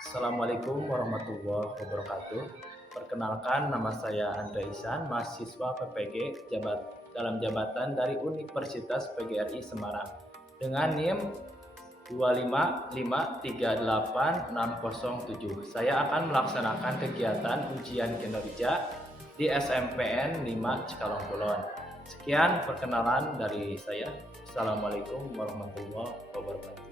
Assalamualaikum warahmatullahi wabarakatuh. Perkenalkan, nama saya Andre Ihsan, mahasiswa PPG dalam jabatan dari Universitas PGRI Semarang dengan NIM 255386007. Saya akan melaksanakan kegiatan ujian kinerja di SMPN 5 Cikalong Kulon. Sekian perkenalan dari saya. Assalamualaikum warahmatullahi wabarakatuh.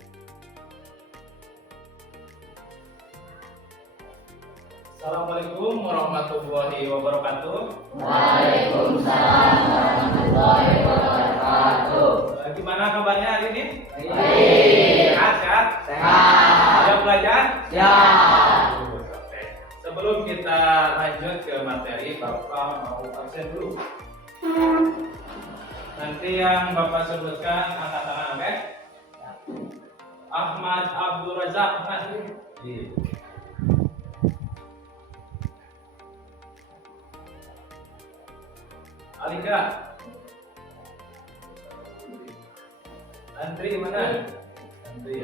Assalamualaikum warahmatullahi wabarakatuh. Waalaikumsalam warahmatullahi wabarakatuh. Gimana kabarnya hari ini? Baik. Sehat? Sehat. Siap belajar? Siap. Oke. Sebelum kita lanjut ke materi, Bapak mau absen dulu. Nanti yang Bapak sebutkan angkat tangan, oke? Ahmad Abdul Razak, Mas. Iya. Alika. Andri mana? Andri.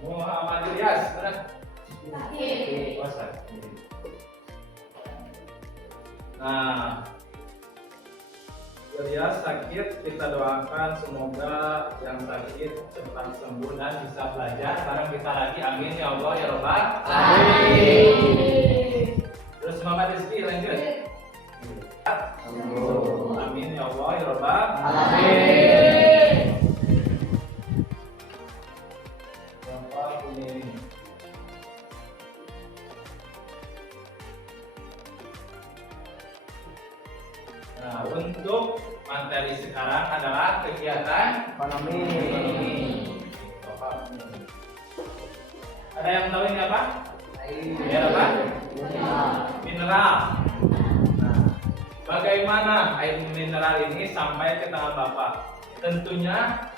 Muhammad Ilyas mana? Oh, sakit. Nah, Ilyas sakit, kita doakan semoga yang sakit cepat sembuh dan bisa belajar bareng kita lagi. Amin ya Allah ya Rabbal. Amin. Terus Muhammad Rizki lanjut. Amin ya Allah ya Rabbal. Amin. Bapak ini. Nah, untuk materi sekarang adalah kegiatan Ekonomi. Bapak ini. Ada yang tahu ini apa? Ini apa? Mineral. Nah, bagaimana air mineral ini sampai ke tangan Bapak? Tentunya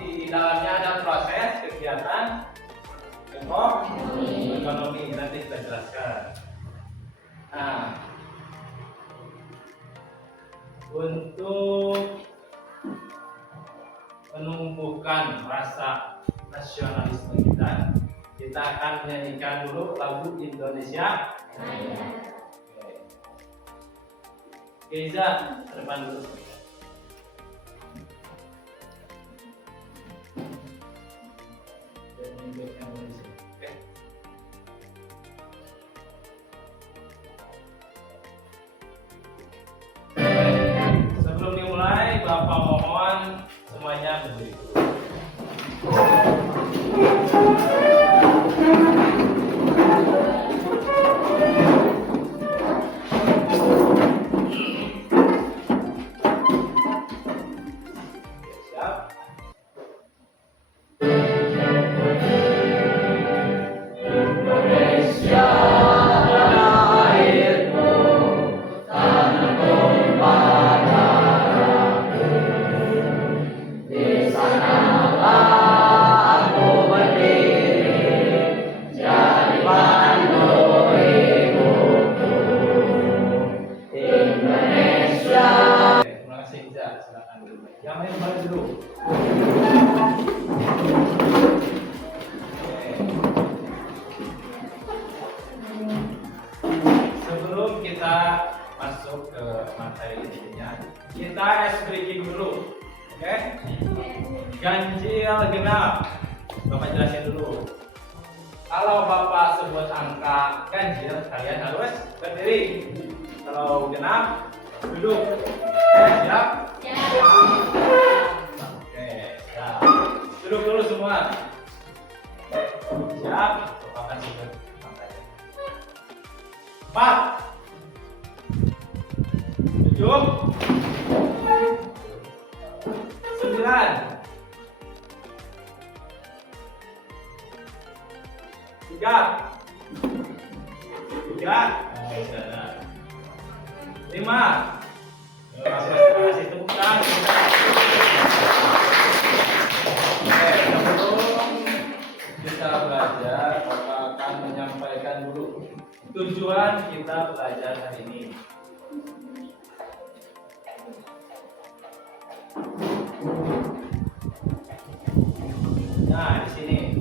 di dalamnya ada proses kegiatan ekonomi. Nanti kita jelaskan. Nah, untuk menumbuhkan rasa nasionalisme kita akan menyanyikan dulu lagu Indonesia. Geza, depan dulu. Oke. Sebelum dimulai, Bapak mohon semuanya berdiri dulu. Siap. Indonesia tanah airku, tanah tumpah darahku. Di sanalah aku berdiri, jadi pandu hidupku. Indonesia. Oke, terima kasih Geza. Silakan dulu. Yang lain balik dulu. Sebelum kita masuk ke materi intinya, kita ice breaking dulu, oke? Ganjil genap, Bapak jelasin dulu. Kalau Bapak sebut angka ganjil, kalian harus berdiri. Kalau genap, duduk. Siap? Oke, siap. Duduk dulu semua. Siap? Bapak akan sebut angkanya. 4 7 9 3 5 kasih tepuk tangan. Oke, sebelum kita belajar, Bapak akan menyampaikan dulu tujuan kita belajar hari ini. Nah, di sini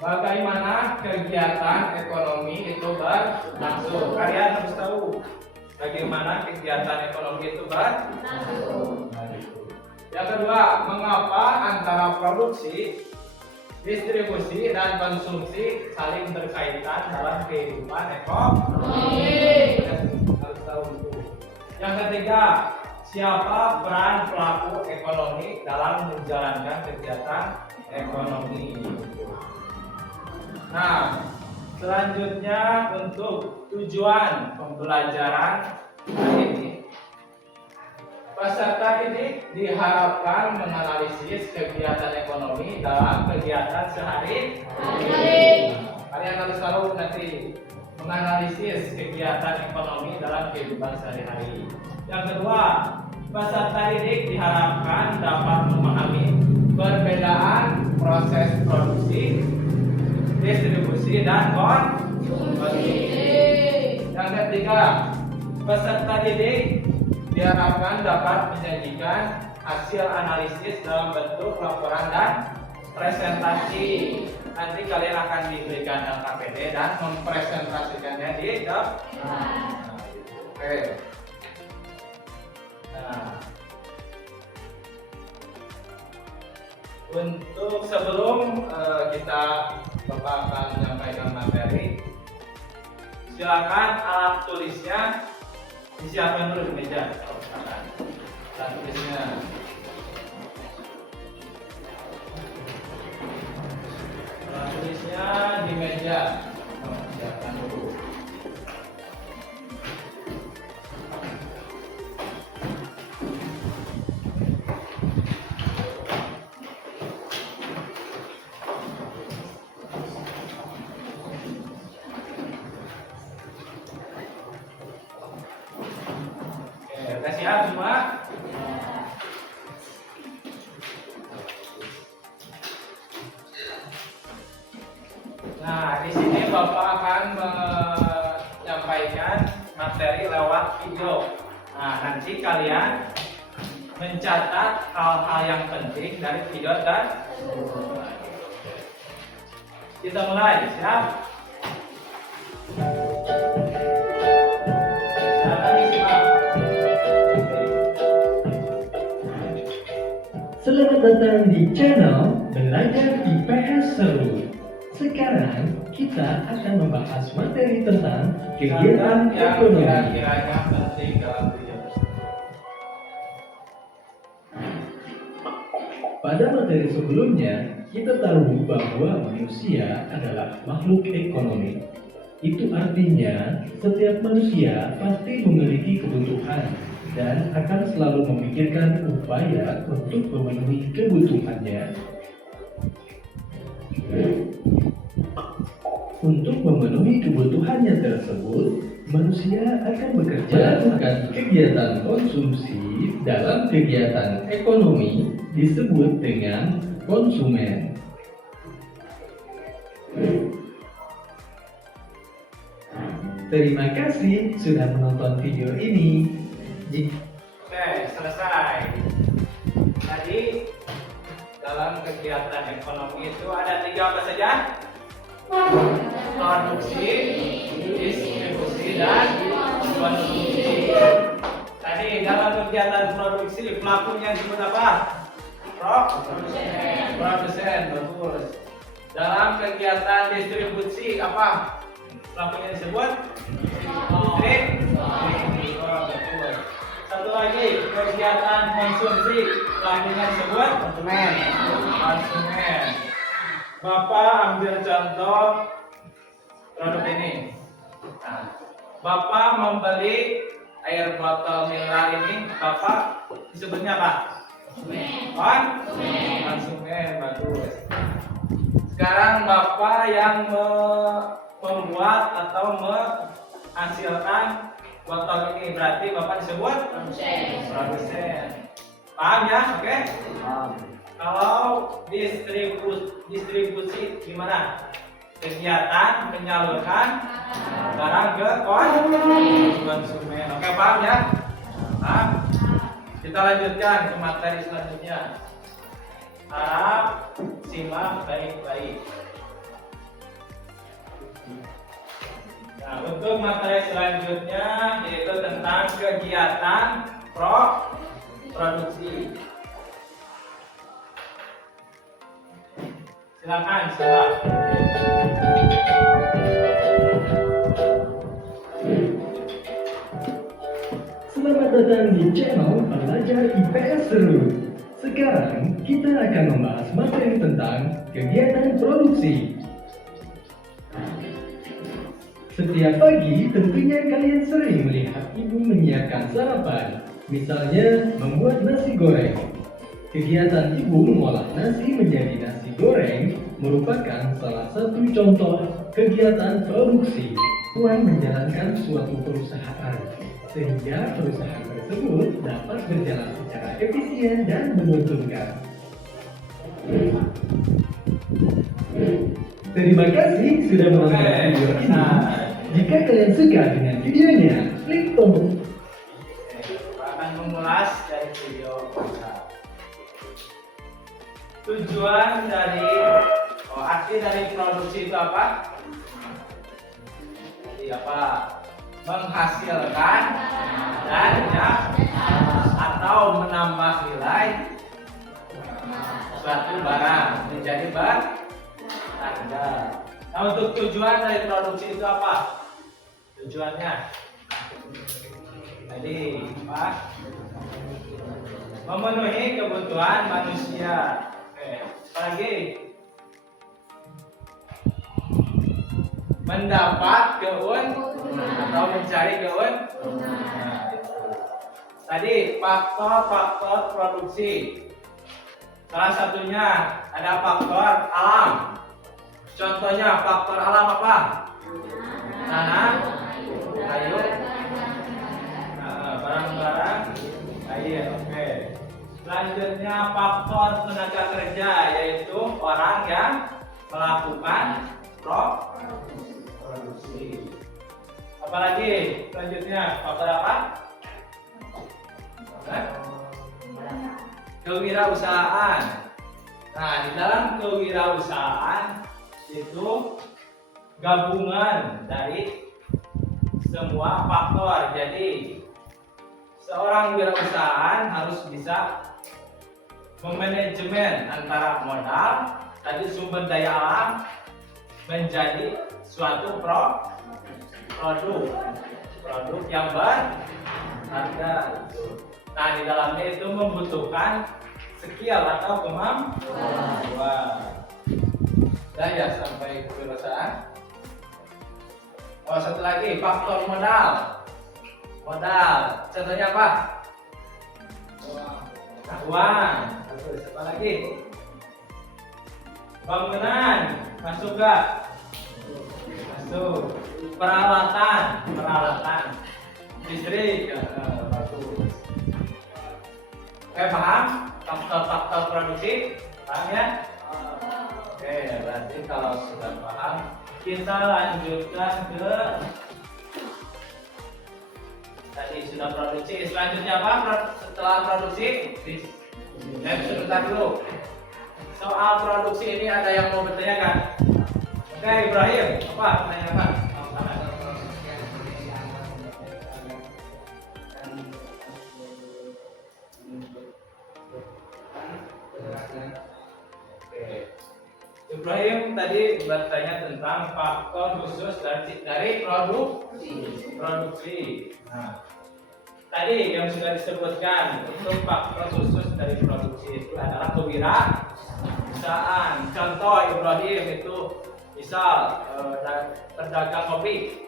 Bagaimana kegiatan ekonomi itu berlangsung? Kalian harus tahu bagaimana kegiatan ekonomi itu berlangsung. Yang kedua, mengapa antara produksi, distribusi, dan konsumsi saling berkaitan dalam kehidupan ekonomi? Harus tahu itu. Yang ketiga, siapa peran pelaku ekonomi dalam menjalankan kegiatan ekonomi? Nah, selanjutnya untuk tujuan pembelajaran hari ini. Peserta didik diharapkan menganalisis kegiatan ekonomi dalam kegiatan sehari-hari. Kalian harus tahu nanti menganalisis kegiatan ekonomi dalam kehidupan sehari-hari. Yang kedua, peserta didik diharapkan dapat memahami perbedaan proses produksi, distribusi, dan konsumsi. Yang ketiga, peserta didik diharapkan dapat menyajikan hasil analisis dalam bentuk laporan dan presentasi. Nanti kalian akan diberikan LKPD dan mempresentasikannya di depan. Oke. Nah, untuk sebelum kita Bapak akan menyampaikan materi, silakan alat tulisnya disiapkan dulu di meja. Silakan alat tulisnya. Alat tulisnya di meja. Siapkan dulu. Udah siap semua? Nah, di sini Bapak akan menyampaikan materi lewat video. Nah, nanti kalian mencatat hal-hal yang penting dari video tersebut. Kita mulai, siap? Selamat datang di channel Belajar IPS Seru. Sekarang kita akan membahas materi tentang kegiatan yang ekonomi. kira-kiranya penting dalam video tersebut. Pada materi sebelumnya, kita tahu bahwa manusia adalah makhluk ekonomi. Itu artinya setiap manusia pasti memiliki kebutuhan dan akan selalu memikirkan upaya untuk memenuhi kebutuhannya. Untuk memenuhi kebutuhannya tersebut, manusia akan bekerja melakukan kegiatan konsumsi. Dalam kegiatan ekonomi disebut dengan konsumen. Terima kasih sudah menonton video ini. Oke, selesai. Tadi dalam kegiatan ekonomi itu ada 3 apa saja? Produksi, distribusi, dan konsumsi. Tadi dalam kegiatan produksi pelakunya disebut apa? Produsen, bagus. Dalam kegiatan distribusi apa? Pelakunya disebut distributor, betul. Satu lagi, kegiatan konsumsi pelakunya disebut konsumen. Bapak ambil contoh produk ini. Nah, Bapak membeli air botol mineral ini, Bapak disebutnya apa? Konsumen, bagus. Sekarang Bapak yang membuat atau menghasilkan botol ini, berarti Bapak disebut produsen. Paham ya? Oke? Kalau distribusi gimana? Kegiatan menyalurkan barang ke konsumen. Oke, paham ya? Paham? Kita lanjutkan ke materi selanjutnya. Harap simak baik-baik. Untuk materi selanjutnya yaitu tentang kegiatan produksi. Silakan, silakan. Selamat datang di channel Belajar IPS Seru. Sekarang kita akan membahas materi tentang kegiatan produksi. Setiap pagi tentunya kalian sering melihat ibu menyiapkan sarapan, misalnya membuat nasi goreng. Kegiatan ibu mengolah nasi menjadi nasi goreng merupakan salah satu contoh kegiatan produksi. Tuan menjalankan suatu perusahaan, sehingga perusahaan tersebut dapat berjalan secara efisien dan menguntungkan. Terima kasih sudah menonton video ini. Jika kalian suka dengan videonya, klik tombol. Akan mengulas dari video kita. Tujuan dari arti dari produksi itu apa? Jadi apa? Menghasilkan dan atau menambah nilai suatu barang menjadi berharga. Nah, untuk tujuan dari produksi itu apa? Tujuannya jadi apa? Memenuhi kebutuhan manusia. Oke, apa lagi? Mendapat keuntungan atau mencari keuntungan. Nah, itu. Tadi faktor-faktor produksi. Salah satunya ada faktor alam. Contohnya faktor alam apa? Tanah, kayu, barang-barang, air. Oke. Selanjutnya faktor tenaga kerja, yaitu orang yang melakukan produksi. Apalagi selanjutnya faktor apa? Kewirausahaan. Nah, di dalam kewirausahaan itu gabungan dari semua faktor. Jadi seorang wirausahaan harus bisa memanajemen antara modal, tadi sumber daya alam menjadi suatu produk yang berharga. Nah, di dalamnya itu membutuhkan skill atau kemampuan. Sudah ya sampai kewirausahaan. Satu lagi faktor modal. Contohnya apa? Uang. Terus apa lagi? Bangunan. Masuk gak? Masuk. Peralatan. Listrik. Bagus. Oke, paham? Faktor produksi? Paham ya? Oke, berarti kalau sudah paham, kita lanjutkan ke tadi sudah produksi. Selanjutnya apa? Setelah produksi, sebentar dulu. Soal produksi ini ada yang mau bertanya kan? Oke, Ibrahim, apa? Tanya apa? Ibrahim tadi bertanya tentang faktor khusus dari produksi. Nah, tadi yang sudah disebutkan untuk faktor khusus dari produksi itu adalah kewirausahaan. Contoh Ibrahim itu misal pedagang kopi.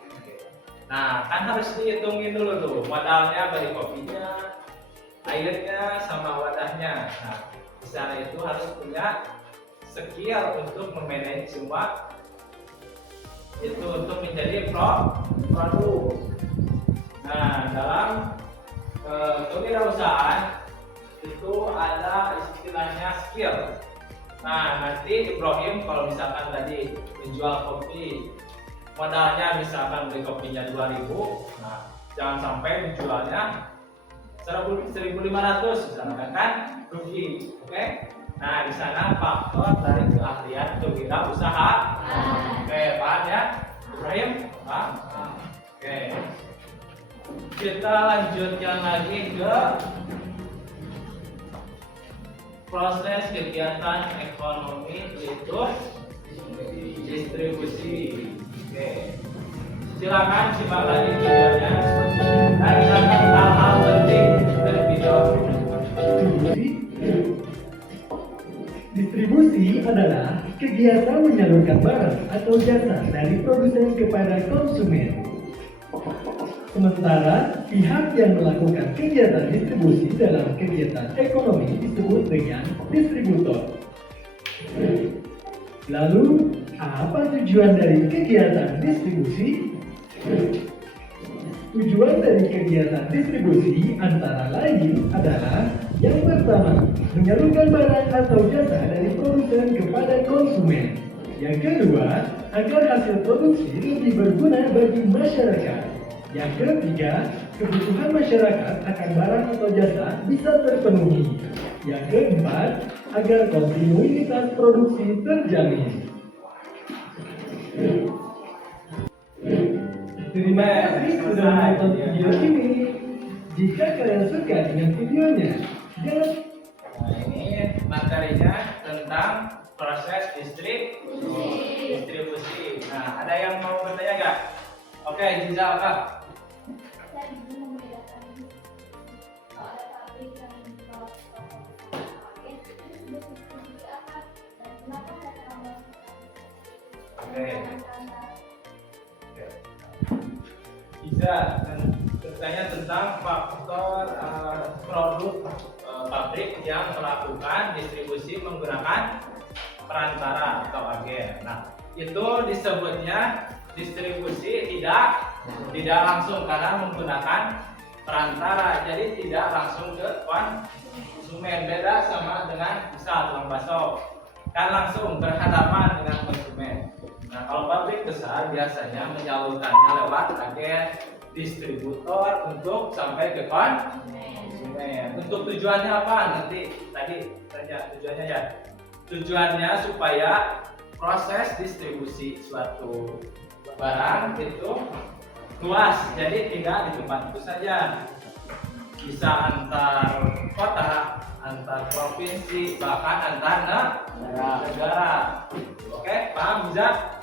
Nah, kan harus dihitungin dulu tuh modalnya beli kopinya, airnya sama wadahnya. Nah, di sana itu harus punya skill untuk memanage semua itu untuk menjadi produk. Nah, dalam kewirausahaan itu ada istilahnya skill. Nah, nanti Ibrahim kalau misalkan tadi menjual kopi, modalnya misalkan beli kopinya 2.000, nah jangan sampai menjualnya 1.500 misalkan, kan rugi. Oke? Nah, di sana faktor dari keahlian kewirausahaan. Oke, paham ya? Ibrahim? Paham? Kita lanjutkan lagi ke proses kegiatan ekonomi, yaitu distribusi. Oke, silakan simak lagi videonya dan catat hal-hal penting dari video. Distribusi adalah kegiatan menyalurkan barang atau jasa dari produsen kepada konsumen. Sementara pihak yang melakukan kegiatan distribusi dalam kegiatan ekonomi disebut dengan distributor. Lalu, apa tujuan dari kegiatan distribusi? Tujuan dari kegiatan distribusi antara lain adalah yang pertama, menyalurkan barang atau jasa dari produsen kepada konsumen. Yang kedua, agar hasil produksi lebih berguna bagi masyarakat. Yang ketiga, kebutuhan masyarakat akan barang atau jasa bisa terpenuhi. Yang keempat, agar kontinuitas produksi terjamin. Terima kasih sudah menonton video ini. Jika kalian suka dengan videonya, jangan. Nah, ini materinya tentang proses distribusi. Nah, ada yang mau bertanya nggak? Oke, Jiza apa? Oke. Bisa bertanya tentang faktor produk pabrik yang melakukan distribusi menggunakan perantara atau agen. Nah, itu disebutnya distribusi tidak langsung karena menggunakan perantara, jadi tidak langsung ke konsumen. Beda sama dengan misal tukang bakso, kan langsung berhadapan dengan konsumen. Nah, kalau pabrik besar biasanya menyalurkannya lewat agen distributor untuk sampai ke konsumen. Untuk tujuannya apa? Nanti tadi saja tujuannya ya. Tujuannya supaya proses distribusi suatu barang itu luas, jadi tidak di tempat itu saja. Bisa antar kota, antar provinsi, bahkan antar negara. Oke, paham bisa?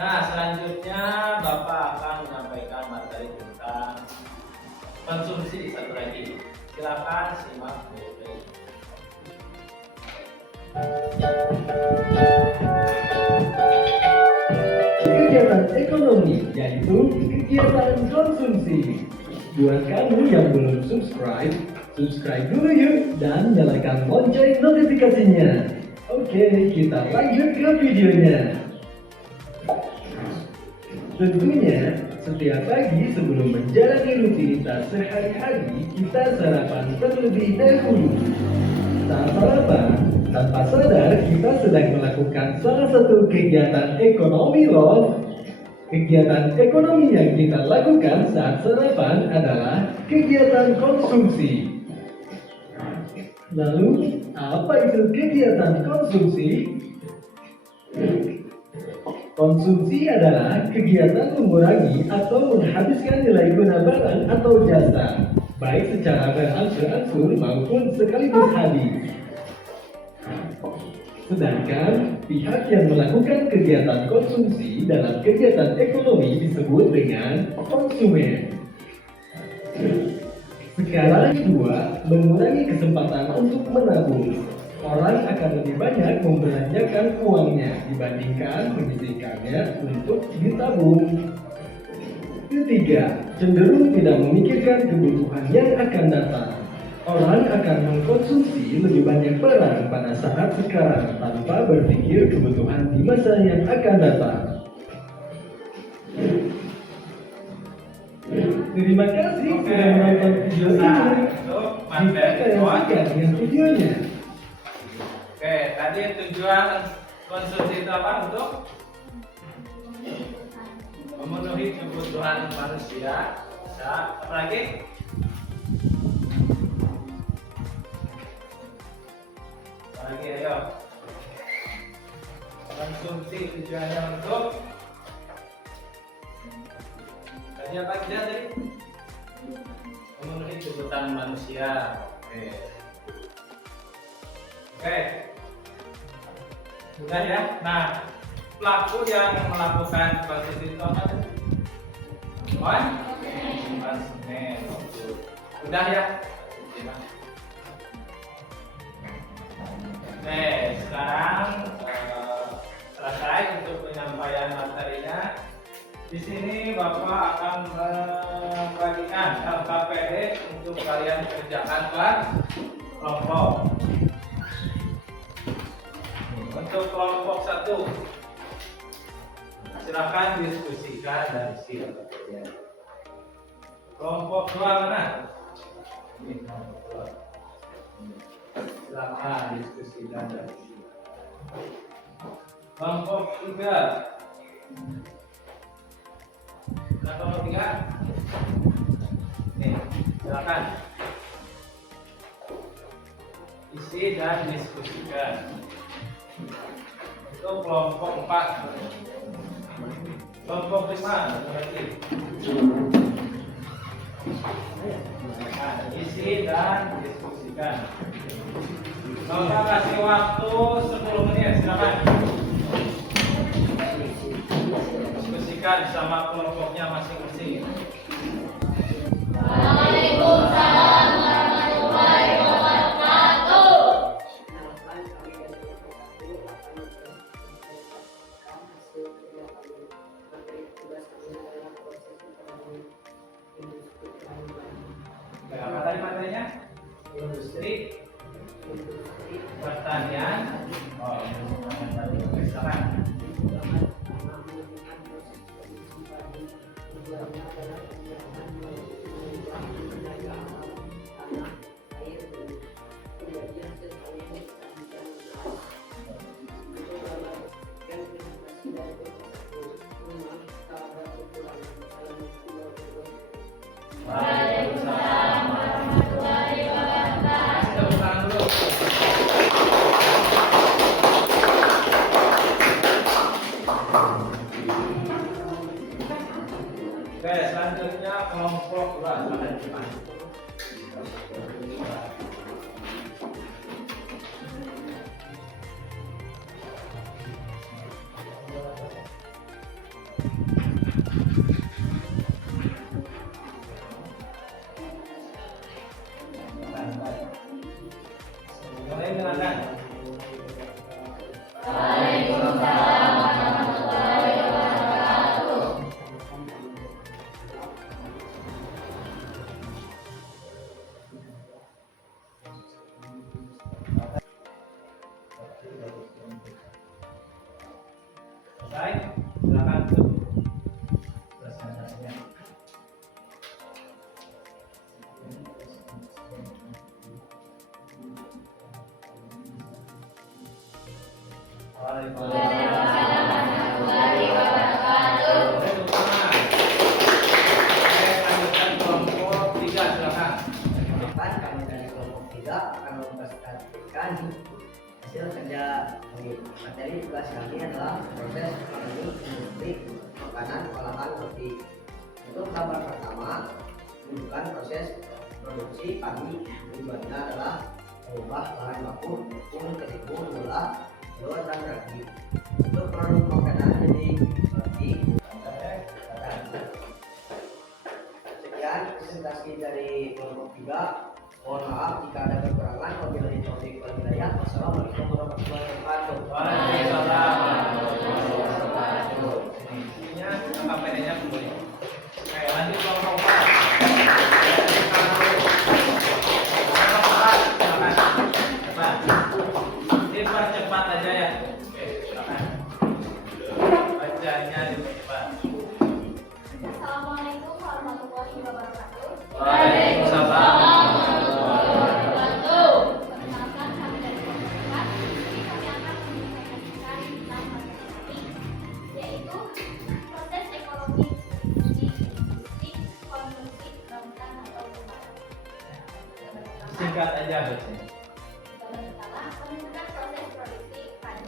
Nah, selanjutnya Bapak akan menyampaikan materi tentang konsumsi satu lagi. Silakan simak video ini. Kegiatan ekonomi yaitu kegiatan konsumsi. Buat kamu yang belum subscribe dulu yuk dan nyalakan lonceng notifikasinya. Oke, kita lanjut ke videonya. Tentunya, setiap pagi sebelum menjalani rutinitas sehari-hari, kita sarapan terlebih dahulu. Saat sarapan, tanpa sadar kita sedang melakukan salah satu kegiatan ekonomi loh. Kegiatan ekonomi yang kita lakukan saat sarapan adalah kegiatan konsumsi. Lalu, apa itu kegiatan konsumsi? Konsumsi adalah kegiatan mengurangi atau menghabiskan nilai guna barang atau jasa, baik secara berangsur-angsur maupun sekaligus habis. Sedangkan pihak yang melakukan kegiatan konsumsi dalam kegiatan ekonomi disebut dengan konsumen. Skala kedua, mengurangi kesempatan untuk menabung. Orang akan lebih banyak membelanjakan uangnya dibandingkan menyisihkannya untuk ditabung. Ketiga, cenderung tidak memikirkan kebutuhan yang akan datang. Orang akan mengkonsumsi lebih banyak barang pada saat sekarang tanpa berpikir kebutuhan di masa yang akan datang. Terima kasih sudah menonton video ini. Jika kalian suka dengan videonya, Oke, tadi tujuan konsumsi itu apa? Untuk memenuhi kebutuhan manusia. Bisa, apa lagi? Apa lagi, ayo. Konsumsi tujuannya untuk Tadi apa aja tadi? Memenuhi kebutuhan manusia. Oke. Sudah ya. Nah, pelaku yang melakukan proses itu apa tadi? Konsumen. Udah ya. Oke, sekarang selesai untuk penyampaian materinya. Di sini Bapak akan membagikan LKPD untuk kalian kerjakan per kelompok. Untuk kelompok 1, silakan diskusikan dari sini. Kelompok 2 mana? Ini kelompok 2. Silakan diskusikan dari sini. Kelompok 3. Nah, kelompok 3. Nih, silakan isi dan diskusikan. Untuk kelompok 4. Kelompok 5 berarti isi dan diskusikan. Bapak kasih waktu 10 menit, silakan diskusikan sama kelompoknya masing-masing. Waalaikumsalam warahmatullahi wabarakatuh. Apa tadi materinya? Industri pertanian. Oh, silakan. Waalaikumsalam warahmatullahi wabarakatuh. Tepuk tangan dulu. Oke, selanjutnya kelompok 2. Mulai silakan. Waalaikumsalam warahmatullahi wabarakatuh. Selesai, silakan tutup presentasinya. Waalaikumsalam warahmatullahi wabarakatuh. Lanjutkan kelompok 3, silakan. Depan kami dari kelompok 3 akan mempresentasikan hasil kerja kami. Materi tugas kami adalah proses ekonomi industri makanan olahan roti. Untuk gambar pertama menunjukkan proses produksi padi. Tujuannya adalah mengubah bahan baku tepung, terigu, gula, telur dan ragi. Untuk produk makanan jadi roti. Sekian presentasi dari kelompok 3. Mohon maaf jika ada kekurangan. Wabillahi taufiq wal hidayah. Wassalamualaikum warahmatullahi wabarakatuh. Waalaikumsalam warahmatullahi wabarakatuh. Isinya LKPD-nya kembali. Oke, lanjut kelompok 4. Cepat aja ya. Oke, silakan. Bacanya cepat. Assalamualaikum warahmatullahi wabarakatuh. Waalaikumsalam. Perkenalkan kami dari kelompok 4. Ini kami akan menyampaikan tentang materi yaitu proses ekonomi di industri konsumsi perbankan atau rumah. Singkat aja bacanya. Gambar pertama, menentukan proses produksi padi.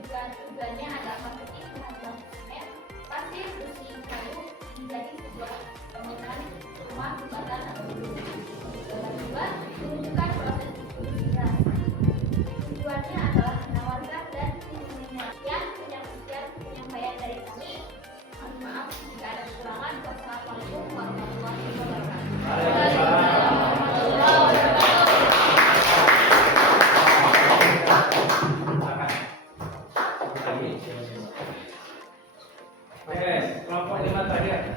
Tujuannya adalah membentuk bahan baku semen, pasir, besi, kayu, menjadi sebuah bangunan rumah jembatan atau gedung. Yang kedua, menunjukkan proses distribusi beras. Tujuannya adalah menawarkan dan mengingatkan penyampaian dari kami. Mohon maaf jika ada kekurangan. Wassalamualaikum warahmatullahi wabarakatuh. Oke, kelompok 5 terakhir.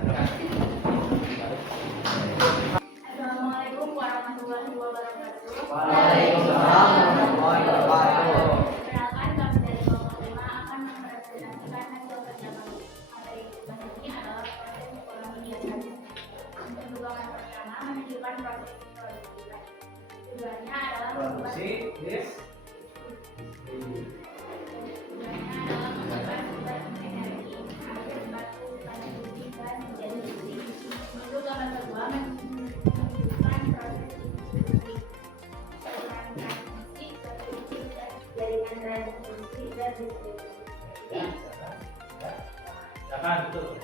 Assalamualaikum warahmatullahi wabarakatuh. Waalaikumsalam warahmatullahi wabarakatuh. Perkenalkan, kami dari kelompok 5 akan mempresentasikan hasil kerja kami. Materi tugas ini adalah proses ekonomi biasa. Untuk golongan pertama menunjukkan proses produktivitas. Tujuannya adalah membuat sumber energi, air, batu, tanah bumi, gas, menjadi listrik. Untuk gambar kedua menunjukkan proses distribusi. Saluran transmisi, distribusi, dan jaringan transmisi dan distribusi. Silakan tutup.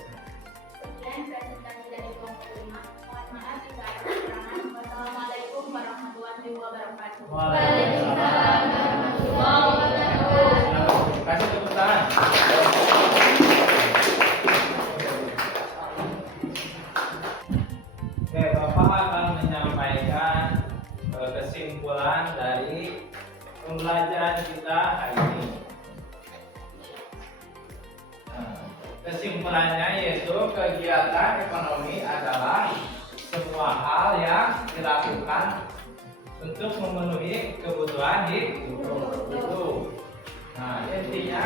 Sekian presentasi dari kelompok 5. Mohon maaf jika ada kekurangan. Wassalamualaikum warahmatullahi wabarakatuh. Waalaikumsalam warahmatullahi wabarakatuh. Silakan kasih tepuk tangan. Oke, Bapak akan menyampaikan kesimpulan dari pembelajaran kita hari ini. Nah, kesimpulannya yaitu kegiatan ekonomi adalah semua hal yang dilakukan untuk memenuhi kebutuhan hidup. Nah, intinya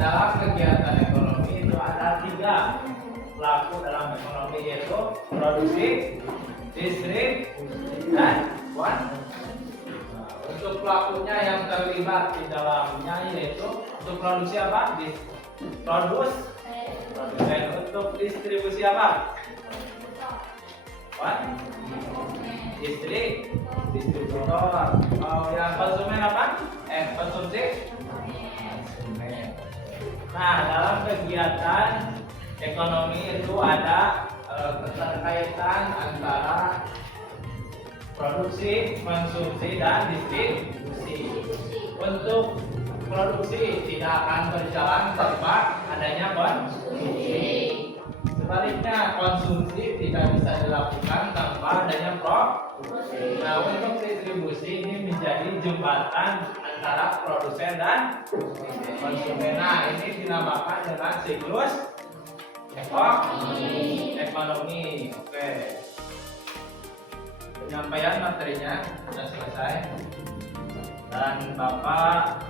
dalam kegiatan ekonomi itu ada 3 pelaku dalam ekonomi, yaitu produksi, distribusi, dan konsumsi. Nah, untuk pelakunya yang terlibat di dalamnya yaitu untuk produksi apa? Produsen. Untuk distribusi apa? Distributor. Yang konsumen apa? Konsumsi. Konsumen. Nah, dalam kegiatan ekonomi itu ada keterkaitan antara produksi, konsumsi, dan distribusi. Untuk produksi tidak akan berjalan tanpa adanya konsumsi. Sebaliknya, konsumsi tidak bisa dilakukan tanpa adanya produksi. Nah, untuk distribusi ini menjadi jembatan antara produsen dan konsumen. Nah, ini dinamakan dengan siklus ekonomi. Oke. Penyampaian materinya sudah selesai. Dan Bapak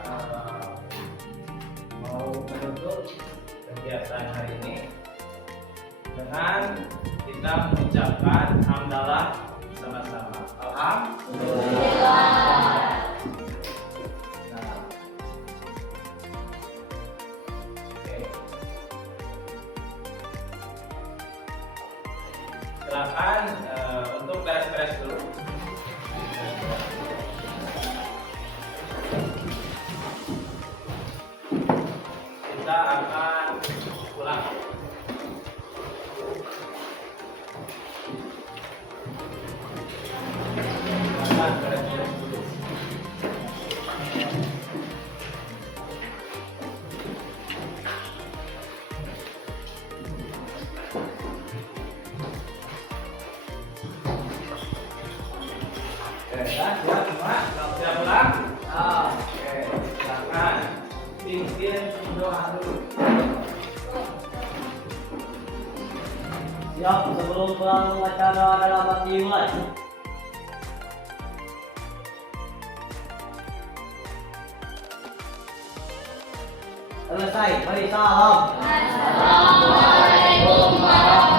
mau menutup kegiatan hari ini dengan kita mengucapkan hamdalah sama-sama. Alhamdulillah. Nah, oke. Silakan untuk beres-beres dulu. Kita akan pulang. Silakan beres-beres dulu. Siap semua? Siap pulang? Oke, silakan bikin doa dulu. Siap, sebelum pulang acara dapat dimulai. Selesai, mari salam. Assalamualaikum warahmatullahi